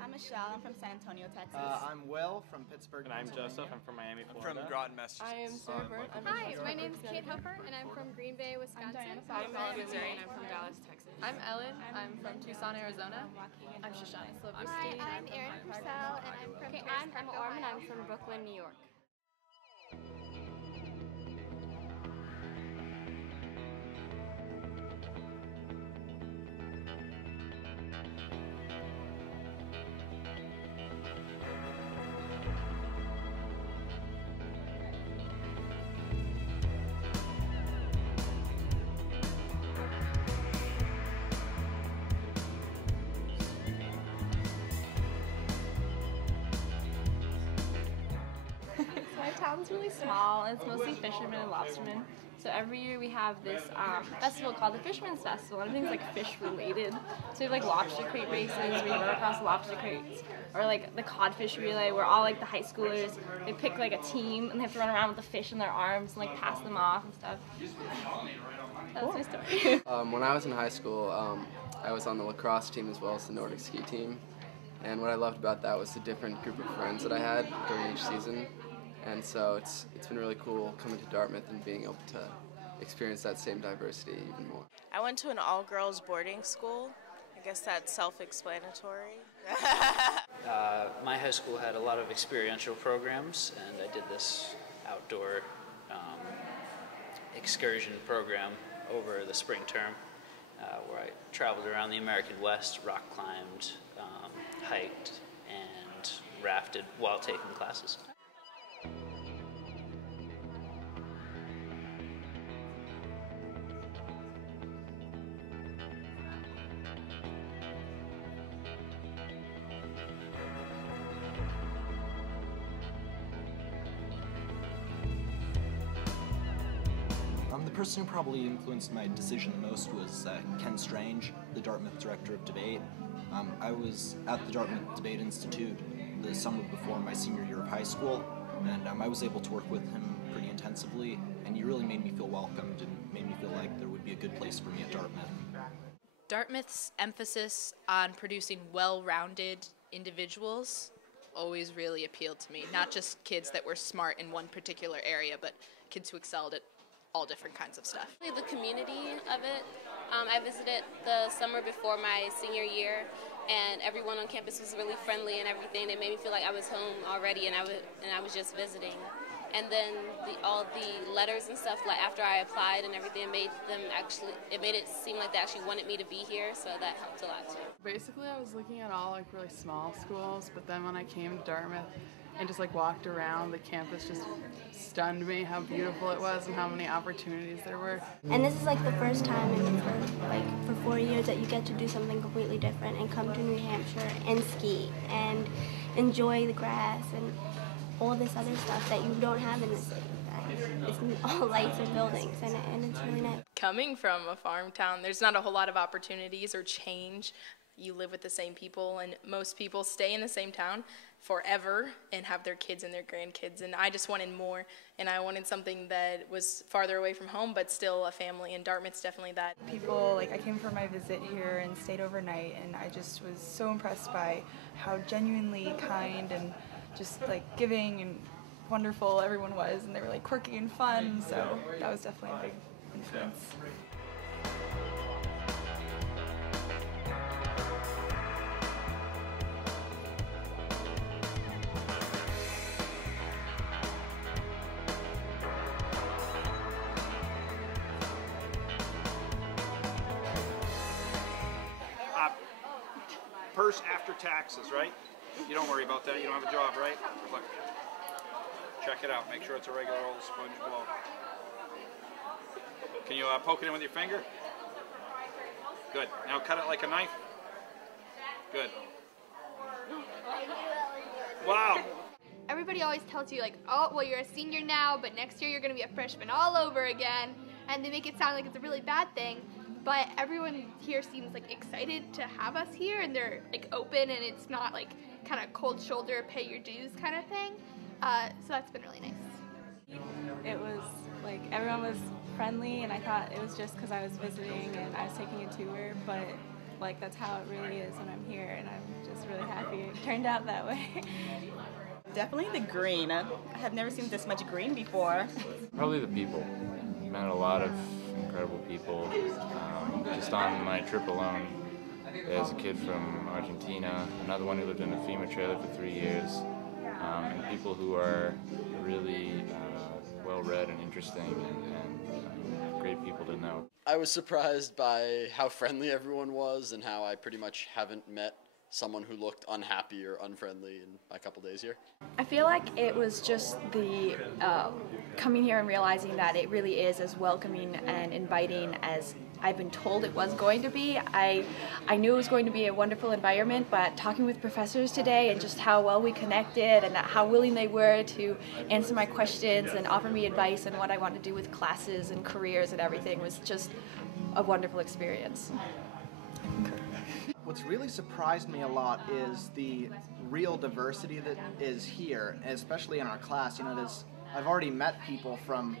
I'm Michelle. I'm from San Antonio, Texas. I'm Will from Pittsburgh, and I'm Joseph. I'm from Miami, Florida. From Groton, Massachusetts. I am Sarah Burt. Hi, my name's Kate Hopper, and I'm from Green Bay, Wisconsin. I'm Missouri, and I'm from Dallas, Texas. I'm Ellen. I'm from Tucson, Arizona. I'm Shoshana Silverstein. Hi, I'm Erin Purcell, and I'm from I'm Emma Orman. I'm from Brooklyn, New York. My town's really small. It's mostly fishermen and lobstermen. So every year we have this festival called the Fisherman's Festival. Everything's like fish related. So we have like lobster crate races. We run across lobster crates, or like the codfish relay, where all like the high schoolers, they pick like a team and they have to run around with the fish in their arms and like pass them off and stuff. That's my story. When I was in high school, I was on the lacrosse team as well as the Nordic ski team. And what I loved about that was the different group of friends that I had during each season. And so it's been really cool coming to Dartmouth and being able to experience that same diversity even more. I went to an all-girls boarding school. I guess that's self-explanatory. My high school had a lot of experiential programs, and I did this outdoor excursion program over the spring term where I traveled around the American West, rock climbed, hiked, and rafted while taking classes. The person who probably influenced my decision the most was Ken Strange, the Dartmouth Director of Debate. I was at the Dartmouth Debate Institute the summer before my senior year of high school, and I was able to work with him pretty intensively, and he really made me feel welcomed and made me feel like there would be a good place for me at Dartmouth. Dartmouth's emphasis on producing well-rounded individuals always really appealed to me. Not just kids that were smart in one particular area, but kids who excelled at all different kinds of stuff. The community of it. I visited the summer before my senior year, and everyone on campus was really friendly and everything. It made me feel like I was home already, and I was just visiting. And then all the letters and stuff, like after I applied and everything, it made it seem like they actually wanted me to be here, so that helped a lot too. Basically, I was looking at all like really small schools, but then when I came to Dartmouth and just like walked around, the campus just stunned me how beautiful it was and how many opportunities there were. And this is like the first time for 4 years that you get to do something completely different and come to New Hampshire and ski and enjoy the grass and all this other stuff that you don't have in the city. It's all lights and buildings, and it's really nice. Coming from a farm town, there's not a whole lot of opportunities or change. You live with the same people, and most people stay in the same town forever and have their kids and their grandkids, and I just wanted more, and I wanted something that was farther away from home but still a family, and Dartmouth's definitely that. People, I came for my visit here and stayed overnight, and I just was so impressed by how genuinely kind and just giving and wonderful everyone was, and they were quirky and fun, so that was definitely a big influence. Purse after taxes, right? You don't worry about that. You don't have a job, right? Look. Check it out. Make sure it's a regular old sponge blow. Can you poke it in with your finger? Good. Now cut it like a knife. Good. Wow. Everybody always tells you oh, well, you're a senior now, but next year you're going to be a freshman all over again, and they make it sound like it's a really bad thing. But everyone here seems excited to have us here, and they're open, and it's not kind of cold shoulder, pay your dues kind of thing. So that's been really nice. It was everyone was friendly, and I thought it was just because I was visiting and I was taking a tour, but that's how it really is when I'm here, and I'm just really happy. turned out that way. Definitely the green. I have never seen this much green before. Probably the people. Met a lot of incredible people. Just on my trip alone, there's a kid from Argentina, another one who lived in a FEMA trailer for 3 years, and people who are really well-read and interesting and great people to know. I was surprised by how friendly everyone was and how I pretty much haven't met someone who looked unhappy or unfriendly in my couple days here. I feel like it was just the coming here and realizing that it really is as welcoming and inviting as I've been told it was going to be. I knew it was going to be a wonderful environment, but talking with professors today and just how well we connected and how willing they were to answer my questions and offer me advice on what I want to do with classes and careers and everything was just a wonderful experience. What's really surprised me a lot is the real diversity that is here, especially in our class. You know, I've already met people from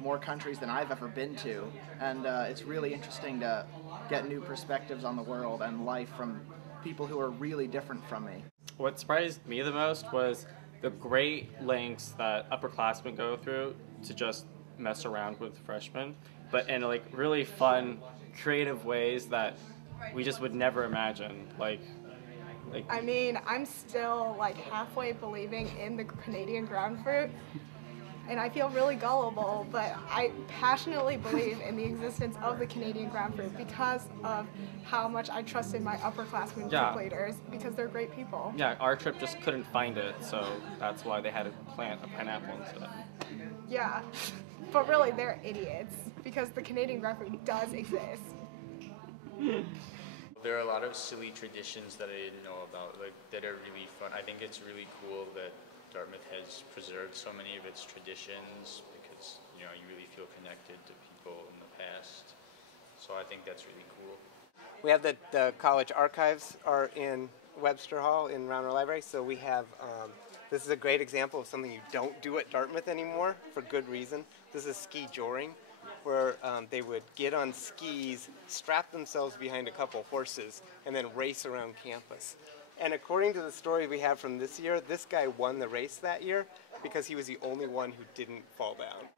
more countries than I've ever been to, and it's really interesting to get new perspectives on the world and life from people who are really different from me. What surprised me the most was the great lengths that upperclassmen go through to just mess around with freshmen, but in like really fun, creative ways that we just would never imagine. I mean, I'm still like halfway believing in the Canadian ground fruit, and I feel really gullible, but I passionately believe in the existence of the Canadian ground fruit because of how much I trusted my upperclassmen group leaders, because they're great people. Yeah, our trip just couldn't find it, so that's why they had to plant a pineapple instead. Yeah, but really they're idiots because the Canadian ground fruit does exist. There are a lot of silly traditions that I didn't know about, like that are really fun. I think it's really cool that Dartmouth has preserved so many of its traditions because, you know, you really feel connected to people in the past. So I think that's really cool. We have the college archives are in Webster Hall in Rauner Library, so we have, this is a great example of something you don't do at Dartmouth anymore for good reason. This is ski joring, where they would get on skis, strap themselves behind a couple horses, and then race around campus. And according to the story we have from this year, this guy won the race that year because he was the only one who didn't fall down.